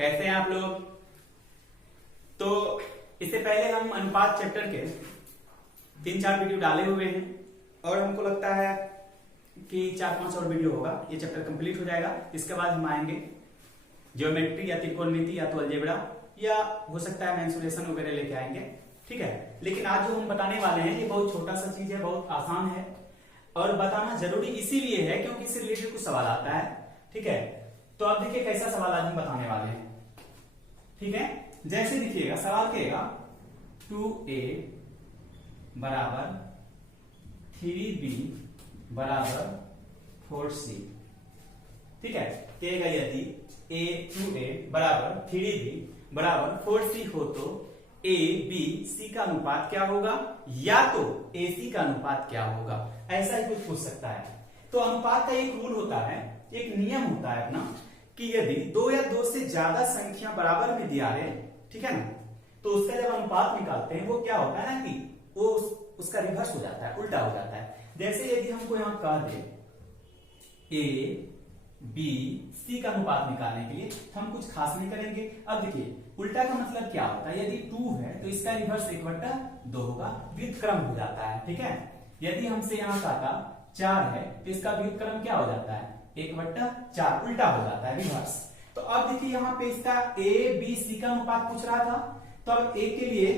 कैसे हैं आप लोग? तो इससे पहले हम अनुपात चैप्टर के 3-4 वीडियो डाले हुए हैं और हमको लगता है कि 4-5 और वीडियो होगा, ये चैप्टर कंप्लीट हो जाएगा। इसके बाद हम आएंगे ज्योमेट्री या त्रिकोणमिति या तो अलजेब्रा या हो सकता है मेंसुरेशन वगैरह लेके आएंगे, ठीक है। लेकिन आज जो हम बताने वाले हैं ये बहुत छोटा सा चीज है, बहुत आसान है और बताना जरूरी इसीलिए है क्योंकि इससे रिलेटेड कुछ सवाल आता है, ठीक है। तो अब देखिए कैसा सवाल आज हम बताने वाले हैं, ठीक है। जैसे देखिएगा सवाल कहेगा 2a बराबर 3b बराबर 4c, ठीक है। कहेगा यदि 2a बराबर 3b बराबर 4c हो तो a b c का अनुपात क्या होगा, या तो ac का अनुपात क्या होगा, ऐसा ही कुछ पूछ सकता है। तो अनुपात का एक रूल होता है, एक नियम होता है अपना कि यदि 2 या 2 से ज्यादा संख्या बराबर में दिया है, ठीक है ना, तो उसका जब अनुपात निकालते हैं वो क्या होता है ना कि वो उसका रिवर्स हो जाता है, उल्टा हो जाता है। जैसे यदि हमको यहां कह दे a b c का अनुपात निकालने के लिए हम कुछ खास नहीं करेंगे। अब देखिए उल्टा का मतलब क्या होता है, यदि 2 है तो इसका रिवर्स 1/2 होगा, व्युत्क्रम हो जाता है, ठीक है। यदि हमसे यहाँ कहा 4 है तो इसका व्युत्क्रम क्या हो जाता है, 1/4, उल्टा हो जाता है, रिवर्स। तो अब देखिए यहाँ पे इसका a b c का अनुपात पूछ रहा था, तो अब a के लिए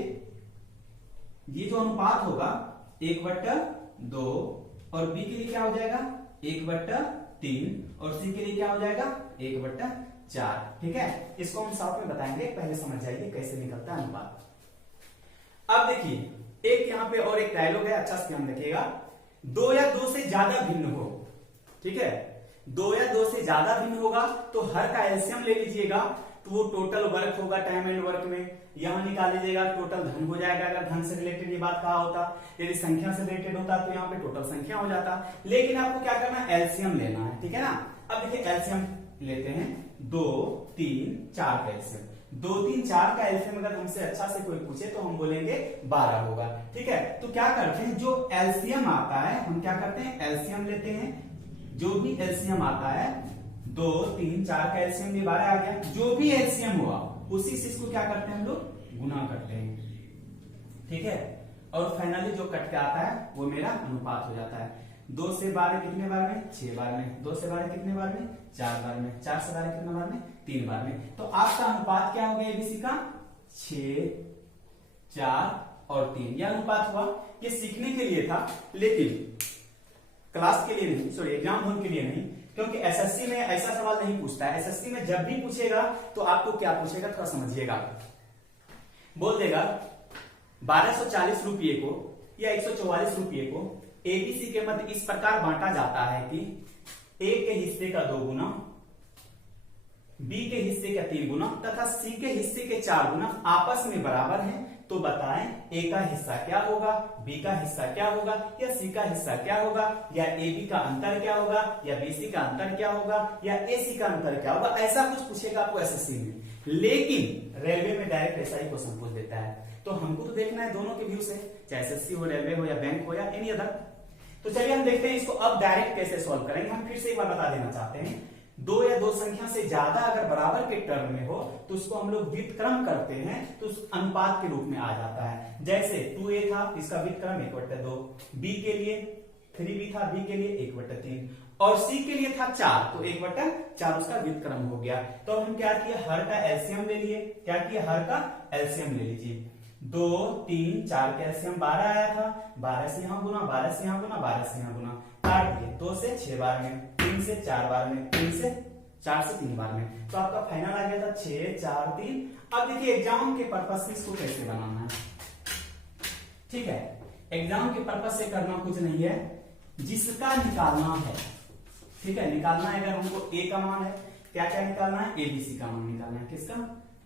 ये जो अनुपात होगा 1/2 और b के लिए क्या हो जाएगा 1/3 और c के लिए क्या हो जाएगा 1/4, ठीक है। इसको हम साथ में बताएंगे, पहले समझ जाइए कैसे निकलता है अनुपात। अब देखिए एक यहाँ पे और एक डायलॉग है, अच्छा से ध्यान रखिएगा। 2 या 2 से ज्यादा भिन्न हो, ठीक है, 2 या 2 से ज्यादा भिन्न होगा तो हर का एलसीएम ले लीजिएगा, तो वो टोटल वर्क होगा टाइम एंड वर्क में, यहां निकाल लीजिएगा, टोटल धन हो जाएगा। अगर धन से रिलेटेड ये बात कहा होता, यदि संख्या से रिलेटेड होता तो यहाँ पे टोटल संख्या हो जाता। लेकिन आपको क्या करना है, एलसीएम लेना है, ठीक है ना। अब देखिए एलसीएम लेते हैं, 2 3 4 का एलसीएम, 2 3 4 का एलसीएम अगर हमसे अच्छा से कोई पूछे तो हम बोलेंगे 12 होगा, ठीक है। तो क्या करते हैं, जो एलसीएम आता है हम क्या करते हैं, एलसीएम लेते हैं। जो भी एलसीएम आता है 2 3 4 का एलसीएम 12 आ गया, जो भी एलसीएम हुआ उसी से इसको क्या करते हैं हम लोग गुना करते हैं, ठीक है। और फाइनली जो कट के आता है वो मेरा अनुपात हो जाता है। 2 से 12 कितने बार में, 6 बार में, 2 से 12 कितने बार में, 4 बार में, 4 से 12 कितने बार में, 3 बार में। तो आपका अनुपात क्या हो गया एबीसी का, 6 4 और 3, यह अनुपात हुआ। ये सीखने के लिए था लेकिन क्लास के लिए नहीं, सॉरी एग्जाम होने के लिए नहीं, क्योंकि एसएससी में ऐसा सवाल नहीं पूछता है। एसएससी में जब भी पूछेगा तो आपको क्या पूछेगा थोड़ा समझिएगा, बोल देगा 1240 रुपये को या 144 रुपये को एबीसी के मध्य इस प्रकार बांटा जाता है कि ए के हिस्से का 2 गुना, बी के हिस्से का 3 गुना तथा सी के हिस्से के 4 गुना आपस में बराबर हैं। तो बताएं ए का हिस्सा क्या होगा, बी का हिस्सा क्या होगा या सी का हिस्सा क्या होगा, या ए बी का अंतर क्या होगा या बी सी का अंतर क्या होगा या ए सी का अंतर क्या होगा, ऐसा कुछ पूछेगा आपको एसएससी में। लेकिन रेलवे में डायरेक्ट ऐसा ही क्वेश्चन पूछ देता है। तो हमको तो देखना है दोनों के व्यू से, चाहे एसएससी हो, रेलवे हो या बैंक हो या एनी अदर। तो चलिए हम देखते हैं इसको अब डायरेक्ट कैसे सॉल्व करेंगे। हम फिर से एक बार बता देना चाहते हैं, 2 या 2 संख्या से ज्यादा अगर बराबर के टर्म में हो तो उसको हम लोग व्युत्क्रम करते हैं, तो उस अनुपात के रूप में आ जाता है। जैसे 2a था इसका व्युत्क्रम 1/2, b के लिए 3b था, b के लिए 1/3 और c के लिए था 4, तो 1/4 उसका व्युत्क्रम हो गया। तो हम क्या किए, हर का एलसीएम ले लिए। क्या किए, हर का एलसीएम ले लीजिए। 2 3 4 का एलसीएम 12 आया था, 12 से यहां गुना, 12 से यहां गुना, 12 से यहां गुना, काट दिए। 2 से 6 बार में, 3 से 4 बार में, 3 से 4 से 3 बार में, तो आपका फाइनल आ गया था 6 4 3। अब देखिए एग्जाम के पर्पस से इसको कैसे बनाना है, ठीक है। एग्जाम के पर्पस से करना कुछ नहीं है, जिसका निकालना है, ठीक है। निकालना है अगर हमको ए का मान है, क्या क्या निकालना है, एबीसी का मान निकालना है। किसका,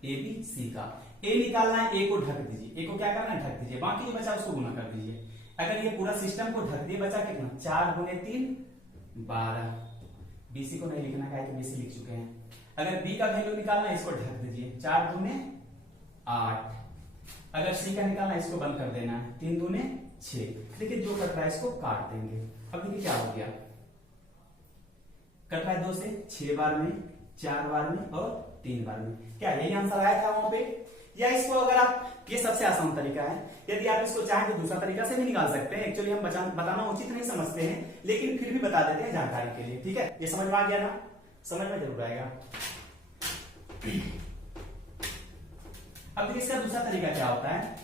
एबीसी का। ए निकालना है, ए को ढक दीजिए, ए को क्या करना है, ढक दीजिए, बाकी जो बचा उसको गुना कर दीजिए। अगर ये पूरा सिस्टम को ढक दिए बचा कितना, 4 × 3 12। बीसी को नहीं लिखना है तो बीसी लिख चुके हैं। अगर बी का वैल्यू निकालना है इसको ढक दीजिए, 4 दूने 8। अगर सी का निकालना है इसको बंद कर देना है, 3 दूने 6। देखिए जो कट रहा है इसको काट देंगे। अब देखिए क्या हो गया, कट रहा है 2 से 6 बार में, 4 बार में और 3 बार में। क्या यही आंसर आया था वहां पे? या इसको अगर आप, ये सबसे आसान तरीका है, यदि आप इसको चाहें तो दूसरा तरीका से भी निकाल सकते हैं। एक्चुअली हम बताना उचित नहीं समझते हैं, लेकिन फिर भी बता देते हैं जानकारी के लिए। ठीक है, ये समझ में आ गया ना? समझ में जरूर आएगा। अब देखिए इसका दूसरा तरीका क्या होता है,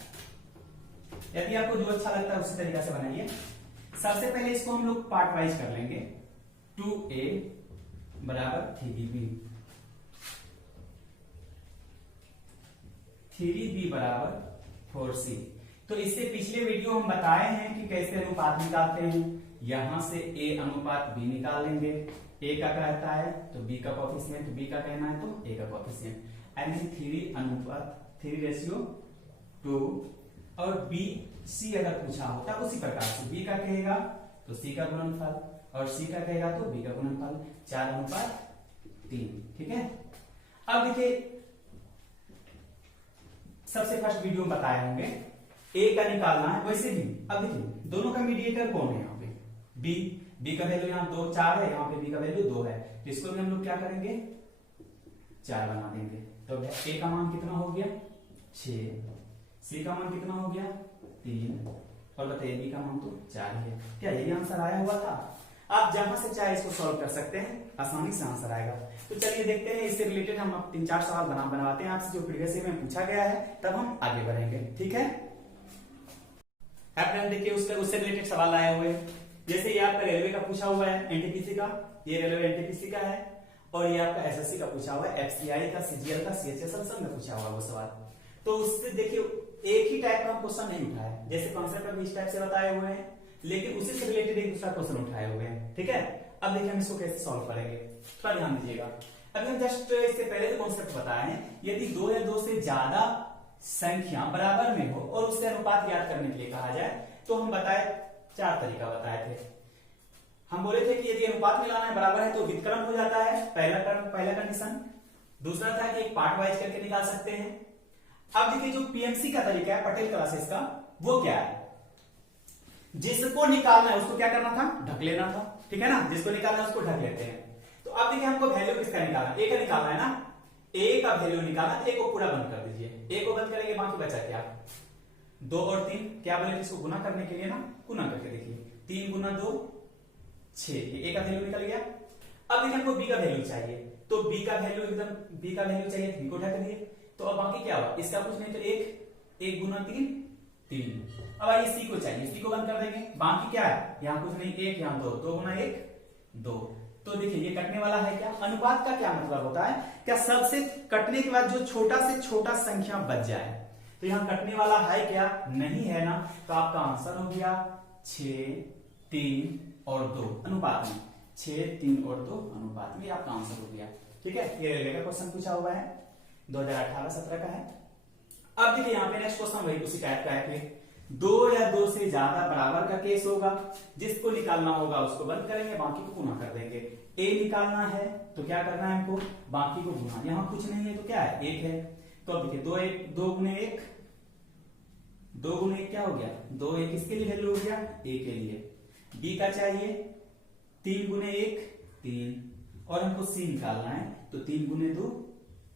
यदि आपको जो अच्छा लगता है उसी तरीका से बनाइए। सबसे पहले इसको हम लोग पार्ट वाइज कर लेंगे। 2a बराबर 3b, 3b बराबर 4c। तो इससे पिछले वीडियो हम बताए हैं कि कैसे अनुपात निकालते हैं। यहां से a अनुपात b निकाल लेंगे। a का कहता है तो b का कोफिशिएंट, b का कहना है तो a का कोफिशिएंट, यानी 3 अनुपात 3:2। और b c अगर पूछा होता उसी प्रकार से b का कहेगा तो c का गुणनफल, और c का कहेगा तो b का गुणनफल, 4:3। ठीक है। अब देखिए सबसे फर्स्ट वीडियो में बताए होंगे a का निकालना है, वैसे भी अब देखिए दोनों का मीडिएटर कौन है यहाँ पे? b का वैल्यू यहाँ 2 4 है, यहाँ पे b का वैल्यू 2 है, तो इसको भी हम लोग क्या करेंगे 4 बना देंगे। तो a का मान कितना हो गया 6, c का मान कितना हो गया 3, और बताइए b का मान तो 4 है। क्या यही आंसर आया हुआ था? आप जहां से चाहे इसको सॉल्व कर सकते हैं, आसानी से आंसर आएगा। तो चलिए देखते हैं, इससे रिलेटेड हम 3-4 सवाल बनवाते हैं आपसे जो प्रीवियस में पूछा गया है, तब हम आगे बढ़ेंगे। ठीक है, फ्रेंड देखिए उससे रिलेटेड सवाल लाए हुए हैं। जैसे ये आपका रेलवे का पूछा हुआ है, एनटीपीसी का, ये रेलवे एनटीपीसी का है, और ये आपका एसएससी का पूछा हुआ है, एफसीआई का, सीजीएल का, सीएचएसएल सब में पूछा हुआ है वो सवाल। तो उससे देखिए एक ही टाइप का हम क्वेश्चन नहीं उठाए, जैसे कॉन्सेप्ट अभी इस टाइप से बताए हुए हैं, लेकिन उसी से रिलेटेड एक दूसरा क्वेश्चन उठाए हुए हैं। ठीक है, अब देखिए हम इसको कैसे सॉल्व करेंगे, थोड़ा ध्यान दीजिएगा। अभी हम जस्ट इससे पहले जो कॉन्सेप्ट बताए हैं, यदि 2 या 2 से ज्यादा संख्या बराबर में हो और उससे अनुपात याद करने के लिए कहा जाए, तो हम बताए 4 तरीका बताए थे। हम बोले थे कि यदि अनुपात मिलाना है बराबर है तो व्युत्क्रम हो जाता है, पहला कंडीशन। दूसरा था कि एक पार्ट वाइज करके निकाल सकते हैं। अब देखिए जो पीएमसी का तरीका है, पटेल क्लासेस का, वो क्या है? जिसको निकालना है उसको क्या करना था? ढक लेना था। ठीक है ना, जिसको निकालना है उसको ढक लेते हैं। तो अब देखिए हमको वैल्यू किसका निकालना? ए का निकालना है ना, ए का वैल्यू निकालना। ए को पूरा बंद कर दीजिए, ए को बंद करेंगे, बाकी बचा क्या 2 और 3, क्या बोले इसको गुना करने के लिए ना, गुना करके देखिए 3 गुना 2 6, ये ए का वैल्यू निकल गया। अब देखिए हमको बी का वैल्यू चाहिए, तो बी का वैल्यू एकदम बी का वैल्यू चाहिए, 3 को ढक दिए। तो अब बाकी क्या हुआ? इसका कुछ नहीं तो 1 गुना 3 3। अब आइए सी को चाहिए, सी को बंद कर देंगे, बाकी क्या है? यहाँ कुछ नहीं, 1 यहाँ 2, 2 गुना 1 2। तो देखिए ये कटने वाला है। क्या अनुपात का क्या मतलब होता है? क्या सबसे कटने के बाद जो छोटा से छोटा संख्या बच जाए। तो यहाँ कटने वाला है क्या? नहीं है ना, तो आपका आंसर हो गया 6 3 और 2 अनुपात में, 6 3 और 2 अनुपात में, आपका आंसर हो गया। ठीक है, ये रेलवे का क्वेश्चन पूछा हुआ है, 2018-17 का है। अब देखिए यहाँ पे नेक्स्ट क्वेश्चन वही उसी टाइप का है कि 2 या 2 से ज्यादा बराबर का केस होगा, जिसको निकालना होगा उसको बंद करेंगे, बाकी को गुना कर देंगे। ए निकालना है तो क्या करना है हमको? बाकी को गुना। यहाँ कुछ नहीं है तो क्या है? 1 है। तो अब देखिए 2 गुने 1 2 गुने 1 क्या हो गया? 2 1 किसके लिए वैल्यू हो गया? ए के लिए। बी का चाहिए 3 गुने 1 3, और हमको सी निकालना है तो 3 गुने 2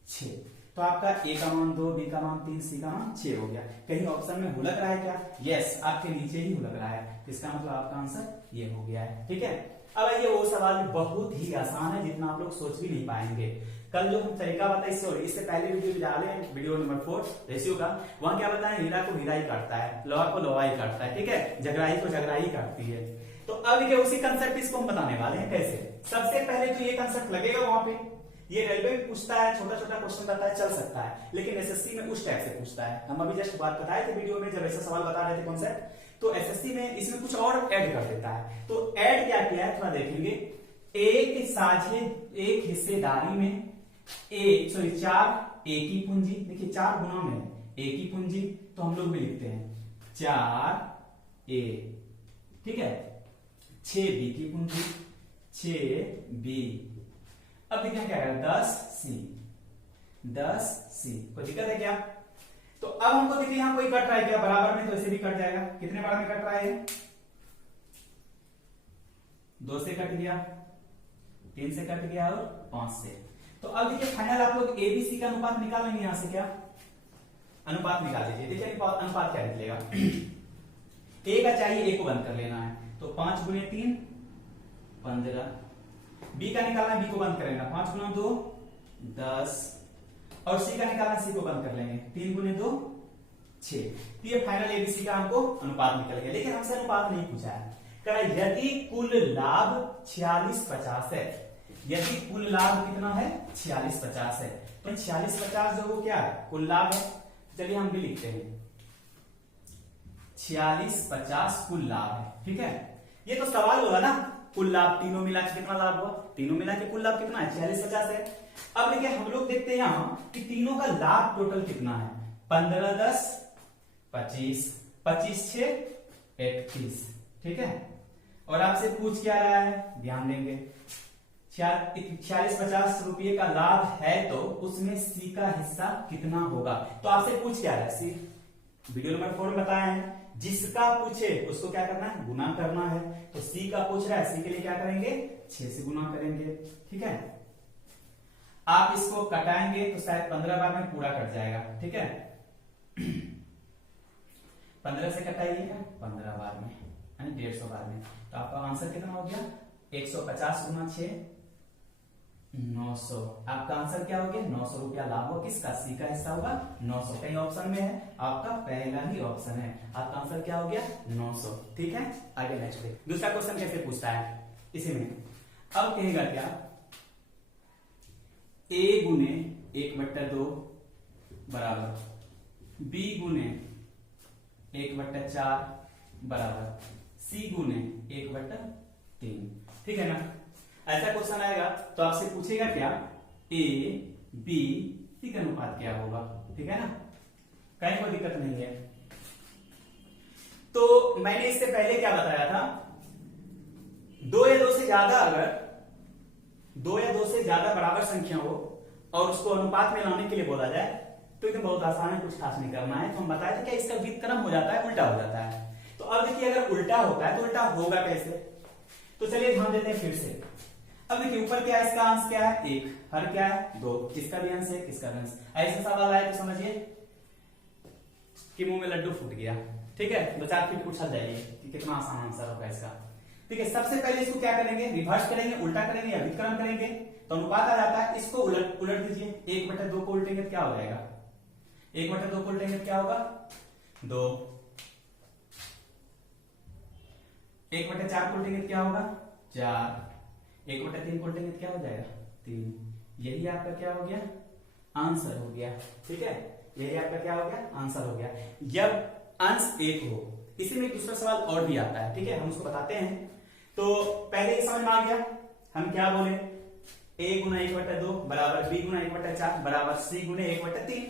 6। तो आपका ए का मान 2, बी का मान 3, सी का मान 6 हो गया। कहीं ऑप्शन में हुलक रहा है क्या? यस, आपके नीचे ही हुलक रहा है, इसका मतलब आपका आंसर ये हो गया है। ठीक है, अब ये वो सवाल बहुत ही आसान है, जितना आप लोग सोच भी नहीं पाएंगे। कल जो हम तरीका बताया इससे पहले वीडियो डाले, वीडियो नंबर 4 रेशियो का, वहां क्या बताया? हीरा को हीरा ही काटता है, लोहा को लोहा ही काटता है। ठीक है, झगड़ाई को झगड़ा ही काटती है। तो अब ये उसी कंसेप्ट इसको हम बताने वाले हैं कैसे। सबसे पहले तो ये कंसेप्ट लगेगा वहां पे, ये रेलवे में पूछता है, छोटा छोटा क्वेश्चन रहता है, चल सकता है, लेकिन एसएससी में उस टाइप से पूछता है। हम अभी जस्ट बात बताए थे वीडियो में, जब ऐसा सवाल बता रहे थे कॉन्सेप्ट, तो एसएससी में इसमें कुछ और ऐड कर देता है। तो ऐड क्या किया है थोड़ा देखेंगे। एक साझे एक हिस्सेदारी में 4 एक ही पूंजी, देखिए 4 गुना में एक ही पूंजी, तो हम लोग भी लिखते हैं 4 ए। ठीक है, 6 बी की पूंजी, 6 बी। अब देखिए क्या है 10 सी। कोई दिक्कत है क्या? तो अब हमको देखिए यहां कोई कट रहा है क्या बराबर में? तो ऐसे भी कट जाएगा। कितने बार में कट रहा है? 2 से कट गया, 3 से कट गया और 5 से। तो अब देखिए फाइनल आप लोग एबीसी का अनुपात निकाल लेंगे यहां से, क्या अनुपात निकाल लीजिए। देखिए अनुपात क्या निकलेगा, ए का चाहिए, ए को बंद कर लेना है, तो 5 गुने 3 15, बी का निकालना है, बी को बंद करेंगे 5 गुना 2 10, और सी का निकालना, सी को बंद कर लेंगे 3 गुने 2 6। तो ये फाइनल एबीसी का हमको अनुपात निकल गया। लेकिन हमसे अनुपात नहीं पूछा है, कहा यदि कुल लाभ 46-50 है, यदि कुल लाभ कितना है 46-50 है, तो 46-50 जो वो क्या है कुल लाभ है। चलिए हम भी लिखते हैं 46-50 कुल लाभ है, ठीक है। ये तो सवाल होगा ना, कुल लाभ तीनों मिला के कितना लाभ हुआ, तीनों मिला के कुल लाभ कितना है 46-50 है। अब देखिए हम लोग देखते हैं यहां कि तीनों का लाभ टोटल कितना है, 15-10 25, 25-6 31, ठीक है। और आपसे पूछ क्या रहा है, ध्यान देंगे 46-50 रुपये का लाभ है तो उसमें सी का हिस्सा कितना होगा। तो आपसे पूछ क्या रहा है, सी वीडियो नंबर 4 में बताया है, जिसका पूछे उसको क्या करना है गुना करना है। तो सी का पूछ रहा है, सी के लिए क्या करेंगे 6 से गुना करेंगे, ठीक है। आप इसको कटाएंगे तो शायद 15 बार में पूरा कट जाएगा, ठीक है। 15 से कटाइएगा 15 बार में यानी 150 बार में, तो आपका आंसर कितना हो गया 150 गुना 6 900। आपका आंसर क्या हो गया 900 रुपया लाभ हो किसका, सी का हिस्सा होगा 900। कहीं ऑप्शन में है, आपका पहला ही ऑप्शन है, आपका आंसर क्या हो गया 900, ठीक है। आगे नेक्स्ट देखिए दूसरा क्वेश्चन कैसे पूछता है इसी में। अब कहेगा क्या, ए गुने 1/2 बराबर बी गुने 1/4 बराबर सी गुने 1/3, ठीक है ना। ऐसा क्वेश्चन आएगा तो आपसे पूछेगा क्या, ए बी सी का अनुपात क्या होगा, ठीक है ना, कहीं कोई दिक्कत नहीं है। तो मैंने इससे पहले क्या बताया था, 2 या 2 से ज्यादा, अगर 2 या 2 से ज्यादा बराबर संख्या हो और उसको अनुपात में लाने के लिए बोला जाए तो ये बहुत आसान है, कुछ खास नहीं करना है। तो हम बताए थे क्या इसका व्युत्क्रम हो जाता है, उल्टा हो जाता है। तो अब देखिए अगर उल्टा होता है तो उल्टा होगा कैसे, तो चलिए ध्यान देते हैं फिर से। अब देखिए ऊपर क्या है, इसका अंश क्या है 1, हर क्या है 2, किसका भी अंश है किसका भी अंश। ऐसा सवाल आए तो समझिए कि मुंह में लड्डू फूट गया, ठीक है। 2-4 फीट पूछा जाइए कि कितना आसान आंसर होगा इसका, ठीक है। सबसे पहले इसको क्या करेंगे, रिवर्स करेंगे, उल्टा करेंगे या व्युत्क्रम करेंगे, तो अनुपात आ जाता है। इसको उलट दीजिए, 1/2 को उल्टेंगे तो क्या हो जाएगा, 1/2 को उल्टेंगे तो क्या होगा 2, 1/4 को उल्टेंगे तो क्या होगा 4, 1/3 को उल्टेंगे तो क्या हो जाएगा 3। यही आपका क्या हो गया आंसर हो गया, ठीक है। यही आपका क्या हो गया आंसर हो गया जब अंश 1 हो। इसी में दूसरा सवाल और भी आता है, ठीक है, हम उसको बताते हैं। तो पहले ही समझ में आ गया, हम क्या बोले, a गुना 1/2 बराबर b गुना 1/4 बराबर c गुने 1/3।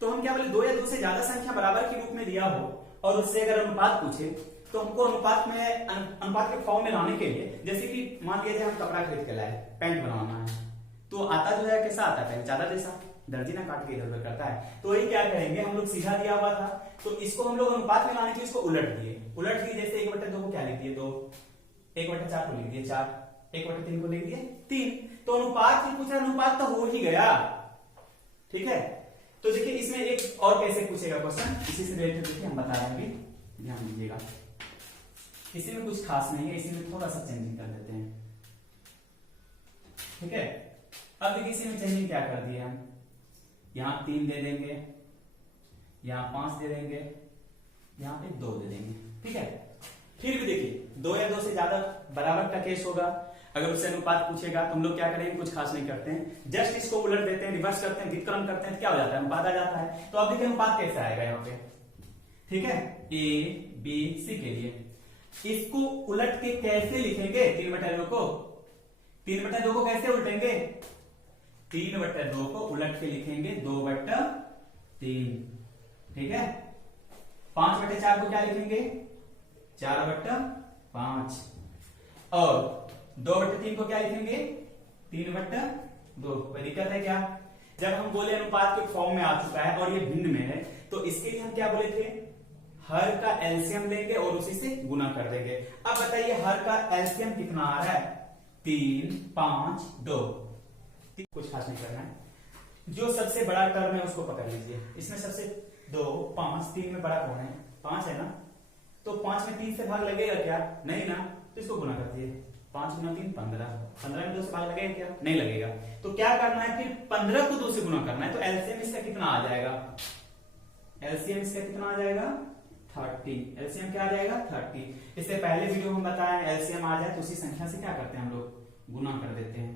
तो हम क्या बोले, 2 या 2 से ज्यादा संख्या बराबर के रूप में दिया हो और उससे अगर अनुपात पूछे तो हमको अनुपात के फॉर्म में लाने के लिए, जैसे कि मान लीजिए हम कपड़ा खरीद के लाए, पैंट बनवाना है, तो आता जो है कैसा आता है ज्यादा जैसा, दर्जी ना काट के इधर उधर करता है। तो वही क्या करेंगे, हम लोग सीधा दिया हुआ था तो इसको हम लोग अनुपात में लाने के लिए इसको उलट दिए, जैसे 1/2 को क्या लिख दिए 2, 1/4 को लिख दिए 4, 1/3 को लिख दिए 3। तो अनुपात ही पूछा, अनुपात तो हो ही गया, ठीक है। तो देखिए इसमें एक और कैसे पूछेगा क्वेश्चन, इसी से रिलेटेड देखिए हम बता रहे हैं, ध्यान दीजिएगा। इसी में कुछ खास नहीं है, इसी में थोड़ा सा चेंजिंग कर देते हैं, ठीक है। अब देखिए इसी में चेंजिंग क्या कर दिए हम, यहां 3 दे देंगे, यहां 5 दे देंगे, यहां पे 2 दे देंगे, ठीक है। फिर भी देखिए 2 या 2 से ज्यादा बराबर का केस होगा, अगर उससे अनुपात पूछेगा तो हम लोग क्या करेंगे, कुछ खास नहीं करते हैं, जस्ट इसको उलट देते हैं, रिवर्स करते हैं, व्युत्क्रम करते हैं, तो क्या हो जाता है अनुपात आ जाता है। तो अब देखिए अनुपात कैसे आएगा यहाँ पे, ठीक है, ए बी सी के लिए इसको उलट के कैसे लिखेंगे, 3/2 को, 3/2 को कैसे उल्टेंगे, 3/2 को उलट के लिखेंगे 2/3, ठीक है। 5/4 को क्या लिखेंगे 4/5 और 2/3 को क्या लिखेंगे 3/2। कोई दिक्कत है क्या, जब हम बोले अनुपात के फॉर्म में आ चुका है और ये भिन्न में है तो इसके लिए हम क्या बोले थे, हर का एलसीएम लेंगे और उसी से गुना कर देंगे। अब बताइए हर का एलसीएम कितना आ रहा है 3, 5, 2, कुछ खास नहीं करना है। जो सबसे बड़ा टर्म है उसको पकड़ लीजिए। इसमें सबसे 2, 5, 3 में बड़ा कौन है? 5 है ना। तो 5 में 3 से भाग लगेगा क्या? नहीं ना। तो इसको गुना कर दिए। 5 गुना 3 15, 15 में 2 से भाग लगेगा क्या? नहीं लगेगा। तो क्या करना है फिर? 15 को 2 से गुना करना है। तो एलसीएम इसका कितना आ जाएगा? एलसीएम इसका कितना आ जाएगा? 30। एलसीएम क्या आ जाएगा? 30। इससे पहले वीडियो में बताया एलसीएम आ जाए तो उसी संख्या से क्या करते हैं हम लोग? गुना कर देते हैं।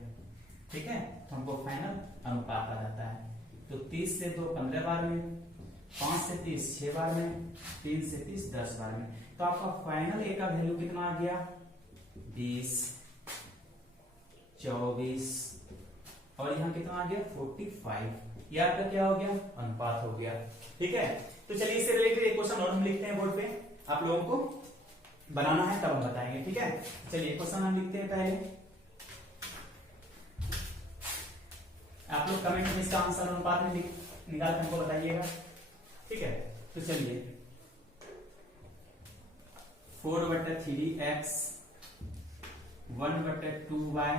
ठीक है, तो हमको फाइनल अनुपात आ जाता है। तो 30 से 2 15 बार में, 5 से 30 6 बार में, 3 से 30 10 बार में। तो आपका फाइनल ए का वैल्यू कितना आ गया? 20, 24 और यहाँ कितना आ गया? 45। ये आपका क्या हो गया? अनुपात हो गया। ठीक है, तो चलिए इससे रिलेटेड एक क्वेश्चन और हम लिखते हैं बोर्ड पे, आप लोगों को बनाना है तब हम बताएंगे। ठीक है, चलिए क्वेश्चन हम लिखते हैं पहले। आप लोग कमेंट में इसका आंसर अनुपात में निकाल हमको बताइएगा। ठीक है, तो चलिए 4/3x 1/2y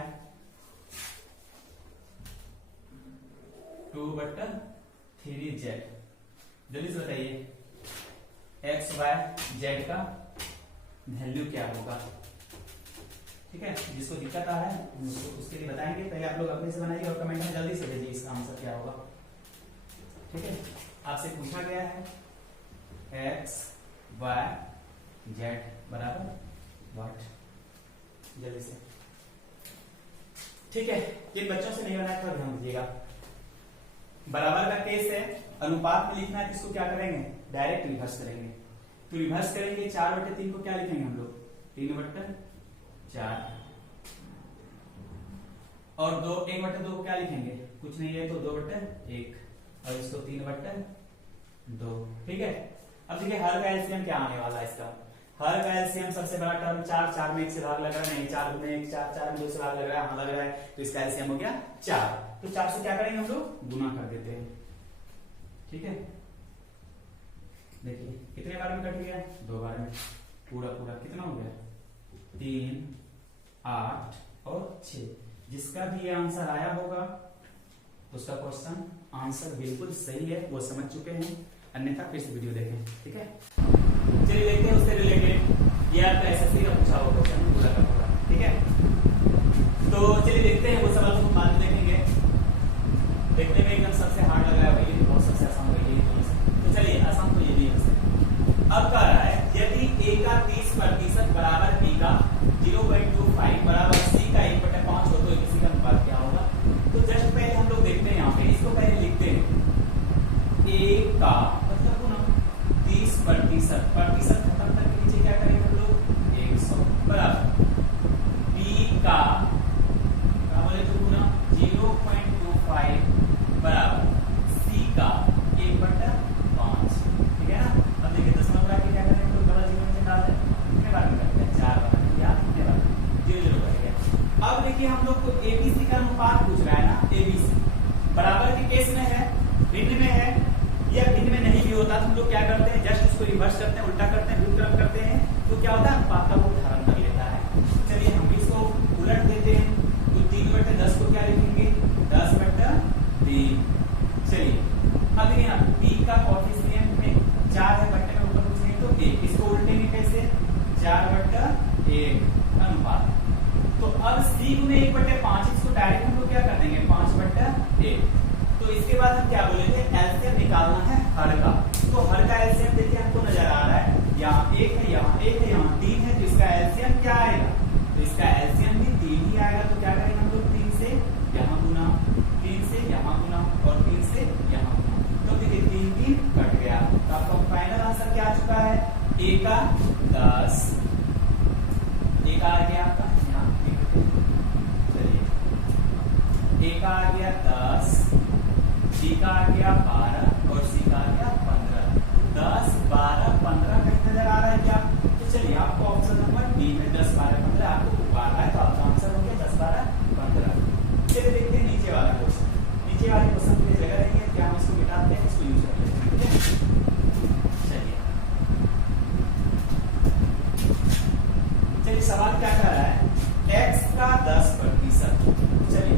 2/3z। जल्दी से बताइए x y z का वैल्यू क्या होगा। ठीक है, जिसको दिक्कत आ रहा है उसके लिए बताएंगे। पहले आप लोग अपने से बनाइए और कमेंट में जल्दी से भेजिए इसका आंसर क्या होगा। ठीक है, आपसे पूछा गया है x y z बराबर व्हाट। जल्दी से। ठीक है, ये बच्चों से नहीं बनाया थोड़ा ध्यान दीजिएगा। बराबर का केस है, अनुपात में लिखना है तो इसको क्या करेंगे? डायरेक्ट रिवर्स करेंगे। तो रिवर्स करेंगे 4/3 को क्या लिखेंगे हम लोग? 3/4 और 1/2 को क्या लिखेंगे? कुछ नहीं है तो 2/1 और इसको 3/2। ठीक है, अब देखिए हर का एलसीएम क्या आने वाला है इसका? हर का एलसीएम सबसे बड़ा टर्म 4, 4 में 1 से भाग लग रहा है, नहीं 4 में 1, 4, 4 में 2 से भाग लग रहा है, हाँ लग रहा है, तो इसका एलसीएम हो गया 4। तो 4 से क्या करेंगे हम लोग? गुना कर देते हैं। ठीक है, देखिए कितने बार में कट गया? 2 बार में। पूरा पूरा कितना हो गया? 3, 8 और 6। जिसका भी ये आंसर आया होगा उसका क्वेश्चन आंसर बिल्कुल सही है, वो समझ चुके हैं, अन्यथा फिर से वीडियो देखें। ठीक है, चलिए देखते हैं उससे रिलेटेड। ये आपका एसएससी का पूछा हुआ क्वेश्चन पूरा का पूरा। ठीक है, तो चलिए देखते हैं वो सवाल को बाद में देखेंगे। देखने में एकदम सबसे हार्ड लग रहा है, ये बहुत सबसे आसान हो गई। तो चलिए आसान तो ये भी है। अब कह रहा है यदि a का 30% बराबर b का 0.25 बराबर c का 1/5 हो तो किसी का अनुपात क्या होगा? तो जस्ट पहले हम लोग देखते हैं, यहाँ पे इसको पहले लिखते हैं। a का मतलब ना 30% खत्म करके नीचे क्या करेंगे हम लोग? 100 बराबर b का क्या बोले तो गुना 0.25 बराबर c का 1/5। ठीक है ना। अब देखिए दशमलव लगा के क्या करेंगे तो डबल जीरो में डाल दें। कितने बार में करेंगे? 4 बार में, या कितने बार? 0 0 करेंगे। अब देखिए हम लोग को एबीसी का अनुपात पूछ रहा है ना। एबीसी बराबर के केस में है, भिन्न में है या भिन्न में नहीं भी होता तो हम लोग क्या करते हैं? जस्ट उसको रिवर्स करते हैं, उल्टा करते हैं, व्युत्क्रम करते हैं, तो क्या होता है? अनुपात का रूप धारण कर लेता है। चलिए हम भी इसको उलट देते हैं। तो 3/10 को क्या लिखेंगे? 10/3। चलिए अब देखिए ना b का कोएफिशिएंट में 4 है, बट्टे में ऊपर कुछ नहीं तो 1। इसको उल्टे में कैसे? 4/1 अनुपात। तो अब c गुने 1/5, इसको डायरेक्ट हम लोग क्या कर देंगे? 5/1। तो इसके बाद हम क्या बोले थे? एलसीएम निकालना है हर का। तो हर का एलसीएम देखिए हमको नजर आ रहा है, यहाँ 1 है, यहाँ 1 है, यहाँ 3 है, तो इसका एलसीएम क्या आएगा? तो इसका एलसीएम भी 3 ही आएगा। तो क्या करेंगे हम लोग? 3 से यहाँ गुना, 3 से यहाँ गुना और 3 से यहाँ गुना। तो देखिए 3 3 कट गया। तो आपका फाइनल आंसर क्या आ चुका है? a का 10, a का आ गया आपका यहाँ। चलिए a का आ गया 10, b का आ गया 12 और c का आ गया 15। 10 12 15 कहीं नजर आ रहा है क्या? तो चलिए आपको ऑप्शन नंबर बी में 10 12 15 आपको आ रहा है, तो आपका आंसर हो गया 10 12 15। चलिए देखते हैं नीचे वाला क्वेश्चन। नीचे वाले क्वेश्चन की जगह नहीं है, क्या हम इसको मिटाते हैं, इसको यूज कर लेते हैं। चलिए सवाल क्या कर रहा है? x का 10%। चलिए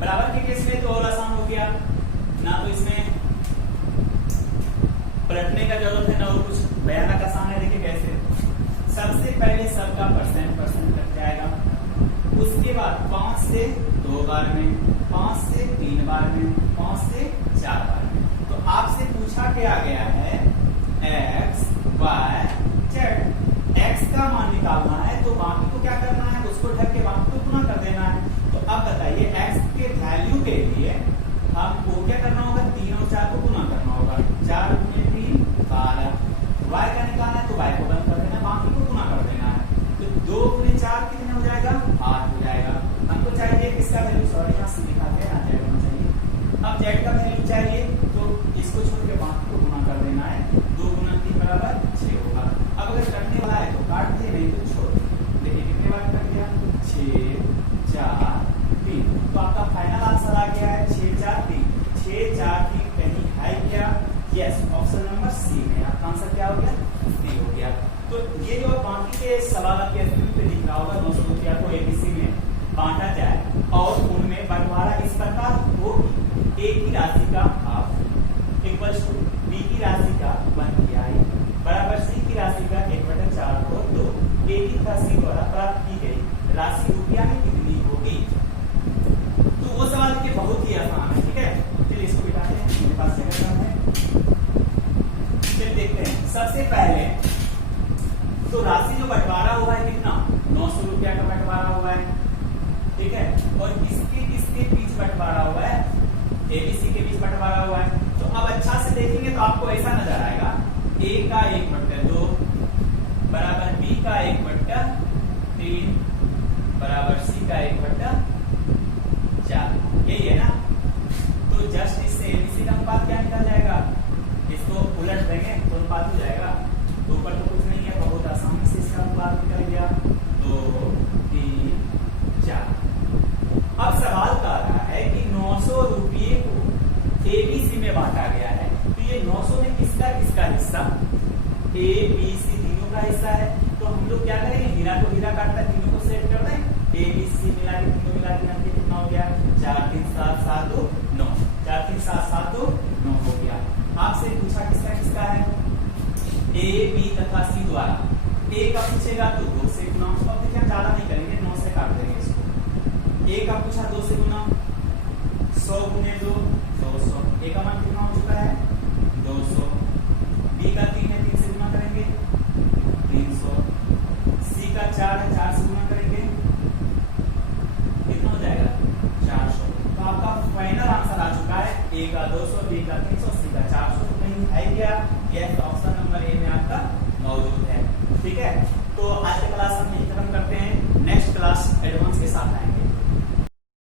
बराबर के केस में तो और आसान हो गया ना, तो इसमें पलटने का जरूरत है ना और कुछ, भयानक आसान है। देखिए कैसे, सबसे पहले सबका परसेंट कट जाएगा, उसके बाद 5 से 2 बार में, 5 से 3 बार में, 5 से 4 बार में। तो आपसे पूछा क्या गया है x y z, x का मान निकालना है तो बाकी को क्या करना है, उसको ढक के बाकी को गुना कर देना है। तो अब बताइए x के वैल्यू के लिए हमको क्या करना होगा, 3 और 4 को गुना करना होगा, 4 गुने 3 12, y का निकालना है तो y को बंद कर देना, बाकी को गुना कर देना है। तो 2 गुने 4 कितने हो जाएगा, 8 हो जाएगा। हमको चाहिए किसका वैल्यू, सॉरी यहाँ से लिखा गया आ जाएगा होना चाहिए। अब z का वैल्यू चाहिए तो इसको छोड़ के बाकी को गुना कर देना है, 2 गुना 3 बराबर 6 होगा। अब अगर कटने वाला है तो काट दे, नहीं तो छोड़ दे। देखिए कितने बार कट गया, 6 4 3। तो आपका फाइनल आंसर आ गया है 6 4 3। 6 4 3 कहीं है क्या, यस, ऑप्शन नंबर सी में आपका आंसर क्या हो गया, डी हो गया। तो ये जो बाकी के सवाल आपके स्क्रीन पे दिख रहा होगा, 200 रुपया को एबीसी में बांटा जाए और उनमें बंटवारा इस प्रकार हो, ए की राशि का हाफ इक्वल्स टू बी की राशि का 1/i बराबर सी की राशि का 1/4 और 2। ए की राशि द्वारा प्राप्त की गई राशि रुपया में कितनी होगी। तो वो सवाल के बहुत ही आसान है, ठीक है। चलिए इसको बिठाते हैं, मेरे पास जगह कम है। चलिए देखते हैं, सबसे पहले तो राशि जो बंटवारा हुआ है कितना, 900 रुपया का बंटवारा हुआ है, ठीक है। और किसके बीच बंटवारा हुआ है, एबीसी के बीच बंटवारा हुआ है। तो अब अच्छा से देखेंगे तो आपको ऐसा नजर आएगा, ए का 1/2 बराबर बी का 1/3 बराबर सी का 1/4, यही है ना। तो जस्ट इससे एबीसी का अनुपात क्या निकल जाएगा, इसको उलट देंगे तो अनुपात हो जाएगा। तो ऊपर तो कुछ नहीं है, बहुत आसानी से इसका अनुपात निकल गया, 2 3 4। अब सवाल कर रहा है कि 900 रुपये को एबीसी में बांटा गया है, तो ये 900 में किसका किसका हिस्सा, ए बी सी तीनों का हिस्सा है। तो हम लोग क्या करेंगे, हीरा को हीरा काटता है, तीनों को सेट कर दें, ए बी सी मिला के तीनों मिला के नंबर कितना हो गया, 4 3 7 7 2 9, 4 3 7 7 2 9 हो गया। आपसे पूछा किसका किसका है, ए बी तथा सी द्वारा, ए का पूछेगा तो 2 से गुना, अब देखिए ज्यादा नहीं करेंगे, 9 से काट देंगे इसको। ए का पूछा 2 से गुना, 100 गुने 2 200, ए का मान कितना हो चुका है 200। बी का 3 है, 3 से गुना करेंगे 300। सी का 4 है, 4 से गुना करेंगे कितना हो जाएगा 400। तो आपका फाइनल आंसर आ चुका है, ए का 200, बी का 300, सी का 400। तो नहीं है क्या, यह ऑप्शन नंबर ए में आपका मौजूद है, ठीक है। तो आज की क्लास हम यही खत्म करते हैं, नेक्स्ट क्लास एडवांस के साथ आएंगे।